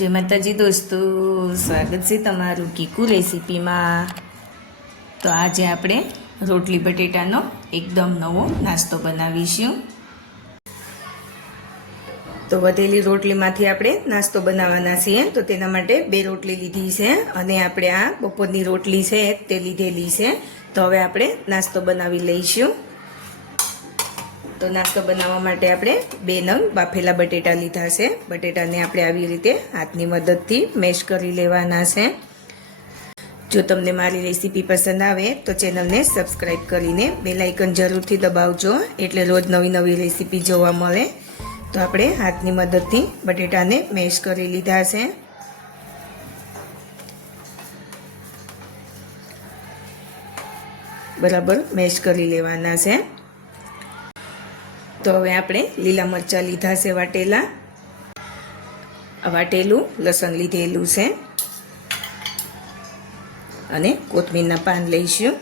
जय माताजी दोस्तों, स्वागत है तमारू कीकू रेसिपी में। तो आज आपणे रोटली बटेटानो एकदम नवो नास्तो बनावीशुं। तो वधेली रोटली मांथी आपणे नास्तो बनाववाना छीए। तो तेना माटे 2 रोटली लीधी छे अने आपणे आ बपोરની रोटली छे ते लीधेली छे। तो हवे आपणे नास्तो बनावी लईशुं। तो नास्तो बनाववा माटे आपणे 2 नंग बाफेला बटेटा लीधा छे। बटेटाने आपणे आवी रीते हाथनी मददथी मेश करी लेवाना छे। जो तमने मारी रेसिपी पसंद आवे तो चेनलने सब्सक्राइब करीने बेल आइकन जरूरथी दबावजो, एटले रोज नवी नवी रेसिपी जोवा मळे। तो आपणे हाथनी मददथी बटेटाने मेश करी लीधा छे। बराबर मेश करी लेवाना छे। तो हवे आपणे लीला मरचा लीधा छे वाटेला, वाटेલું લસણ લીધેલું છે અને કોથમીરના પાન લઈશું।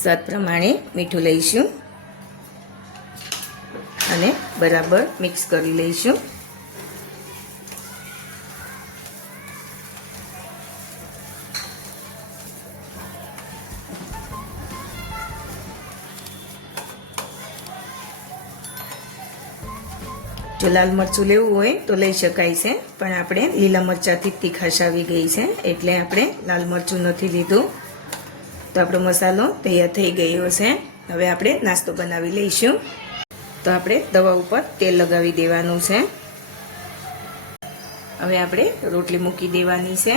સ્વાદ પ્રમાણે મીઠું લઈશું અને બરાબર મિક્સ કરી લઈશું। जो लाल मरचुं लेवुं होय तो लई शकाय छे, पण आपणे लीला मरचाथी तीखाश आवी गई छे एटले आपणे लाल मरचुं नथी लीधुं। तो आपणो मसालो तैयार थई गयो छे। हवे आपणे नास्तो बनावी लईशुं। तो आपणे तवा उपर तेल लगावी देवानुं छे। हवे आपणे रोटली मूकी देवानी छे।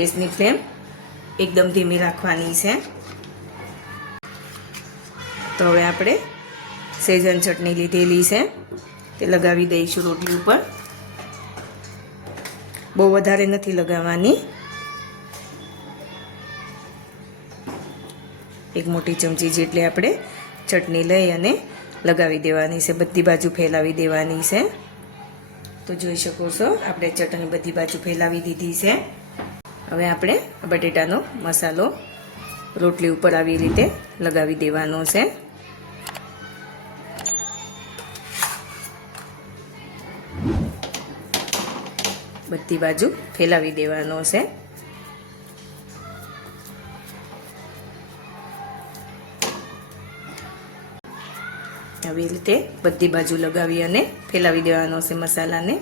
गैसनी फ्लेम एकदम धीमी राखवानी छे। तो हवे आपणे सेजन चटनी लीधेली छे ते लगावी दईशुं रोटली उपर। बहु वधारे नथी लगाववानी। एक मोटी चमची जेटली आपणे चटनी लई अने लगावी देवानी छे। बधी बाजू फैलावी देवानी छे। तो जोई शको छो आपणे चटनी बधी बाजू फैलावी दीधी छे। हवे आपणे बटेटानो मसालो रोटली उपर आवी रीते लगावी देवानो छे। बधी बाजू फैलावी देवानो छे। આવી રીતે બધી બાજુ લગાવી અને ફેલાવી દેવાનો છે મસાલાને।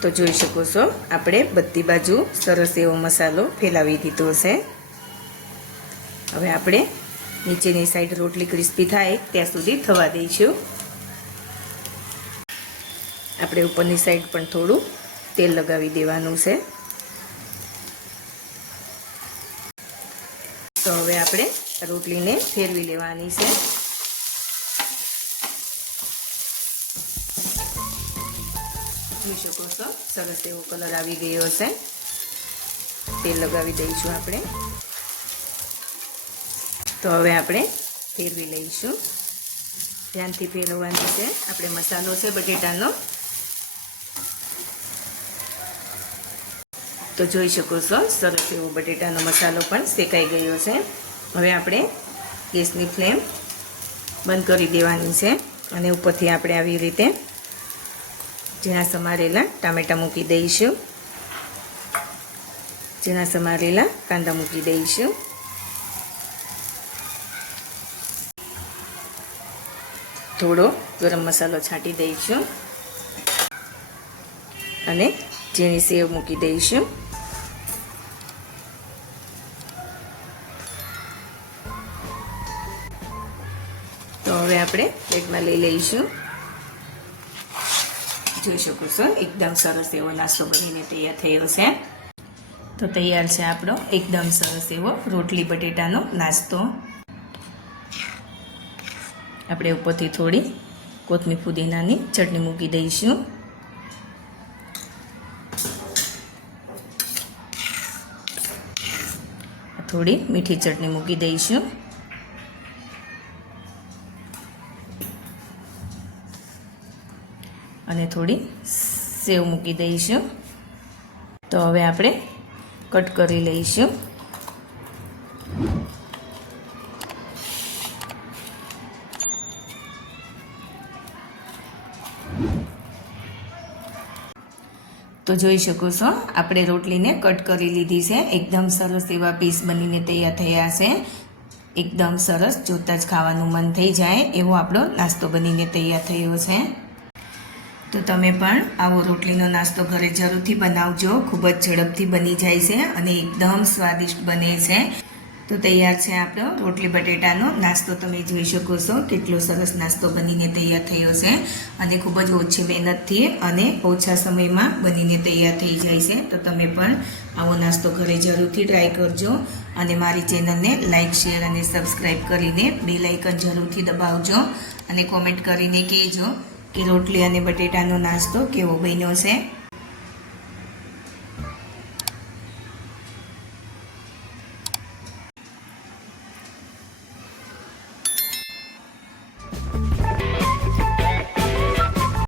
તો જોઈ શકો છો આપણે બધી બાજુ સરસ એવો મસાલો ફેલાવી દીધો છે। હવે આપણે નીચેની સાઈડ રોટલી ક્રિસ્પી થાય ત્યાં સુધી થવા દઈશું। આપણે ઉપરની સાઈડ પણ થોડું તેલ લગાવી દેવાનું છે। તો હવે આપણે રોટલીને ફેરવી લેવાની છે। જોઈ શકો છો સરસ એવો કલર આવી ગયો છે। તેલ લગાવી દઈશું આપણે। તો હવે આપણે ફેરવી લઈશું। ધ્યાનથી ફેરવવાની છે। આપણે મસાલો છે બટેટાનો। तो જોઈ શકો છો સરસ એવો બટેટાનો મસાલો પણ શેકાઈ ગયો છે। હવે આપણે ગેસની ફ્લેમ બંધ કરી દેવાની છે અને ઉપરથી આપણે આવી રીતે ઝીણા સમારેલા ટામેટાં મૂકી દઈશું। ઝીણા સમારેલા કાંદા મૂકી દઈશું। થોડો ગરમ મસાલો છાંટી દઈશું અને ઝીણી સેવ મૂકી દઈશું। तो हवे आपणे प्लेटमां लई लईशुं। जोई शको छो एकदम सरस एवो नास्तो बनीने तैयार थयो छे। तो तैयार छे आपणो एकदम सरस एवो रोटली बटेटानो नास्तो। आपणे उपरथी थोड़ी कोथमीर पुदीनानी चटनी मूकी दईशुं। थोड़ी मीठी चटनी मूकी दईशुं। અને થોડી સેવ મૂકી દઈશું। તો હવે આપણે કટ કરી લઈશું। તો જોઈ શકો છો આપણે રોટલીને કટ કરી લીધી છે. એકદમ સરસ એવા પીસ બનીને તૈયાર થયા છે. એકદમ સરસ, જોતાં જ ખાવાનું મન થઈ જાય એવો આપણો નાસ્તો બનીને તૈયાર થયો છે. તો તમે પણ આવો રોટલીનો નાસ્તો ઘરે જરૂરથી બનાવજો. ખૂબ જ ઝડપથી બની જાય છે અને એકદમ સ્વાદિષ્ટ બને છે. તો તૈયાર છે આપણો રોટલી બટેટાનો નાસ્તો. તમે જોઈ શકો છો કેટલો સરસ નાસ્તો બનીને તૈયાર થયો છે અને ખૂબ જ ઓછી મહેનતથી અને ઓછા સમયમાં બનીને તૈયાર થઈ જાય છે. તો તમે પણ આવો નાસ્તો ઘરે જરૂરથી ટ્રાય કરજો અને મારી ચેનલને લાઇક, શેર અને સબસ્ક્રાઈબ કરીને બેલ આઇકન જરૂરથી દબાવજો અને કોમેન્ટ કરીને કહેજો કે રોટલી અને બટેટાનો નાસ્તો કેવો બન્યો છે.